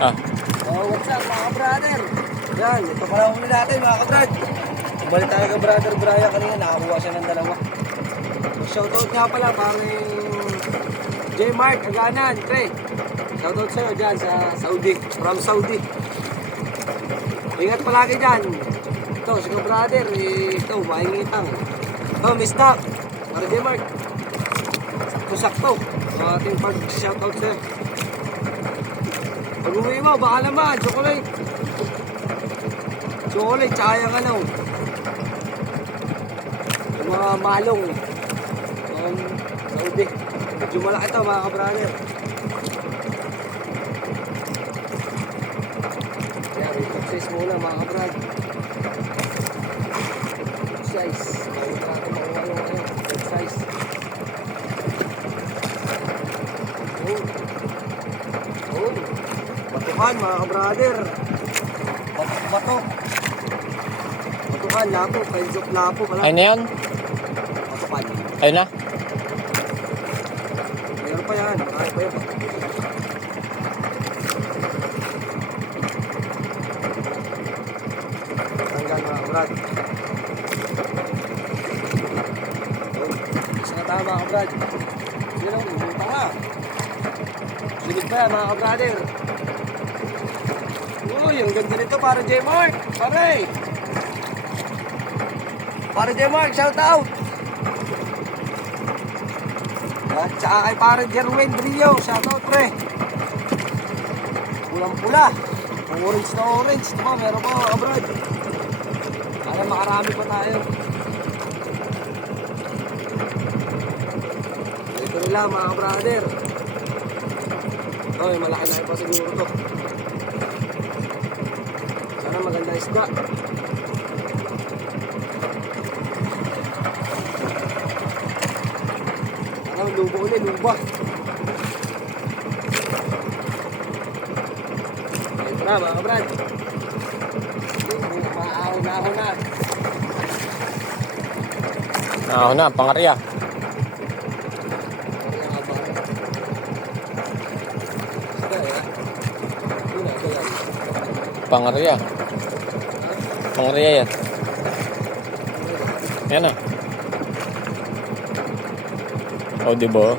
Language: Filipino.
Ah. Oh, what's up mga brother? Yan, ito pala huli natin mga kabrad. Bumalik talaga brother Brian kanina, nakakuha siya ng dalawa. So, shoutout nga pala panging J-Mart, Aganan, pre. Shoutout sa'yo dyan sa Saudi, from Saudi. Ingat palagi dyan. Ito, si brother, ito, maingitang. Ito, Miss Nak, para J-Mart. Sakto-sakto. So, ating pag-shoutout sa'yo. Pag uwi mo, baka naman, chocolate. Chocolate, tsaka yung ano. Yung mga malong. Saudi. Medyo malaki ito mga kabrother. Kaya exercise muna mga kabrad. Exercise. Kaya natin makuha yung ano, exercise. Oh. Batukan mga kabrother. Batok. Batukan, lapo. Penzok lapo. Ayun na yun? Batukan. Ayun na? Meron pa yan. Kaya pa yun. Tanggal mga kabrad. Isa na tayo mga kabrad. Sige lang, buta ka. Sulit pa yan mga kabrader. Uy, ang ganda nito para J-Mark. Pare. Para J-Mark, shout out. At saka kay para Jerwin Brillo, shout out pre. Pulang-pula. Orange na orange. Ito ba, meron pa mga kabrad. Kaya makarami pa tayo. Ito nila mga kabrader. Oy, malaki-laki pa siguro to. Sana maganda isda. Sana lubo ulit, luba. Ito na mga kabrad. Maahon na. Ahon na, pangarya. Pangarya. Pangarya yan. Yan na. O, diba?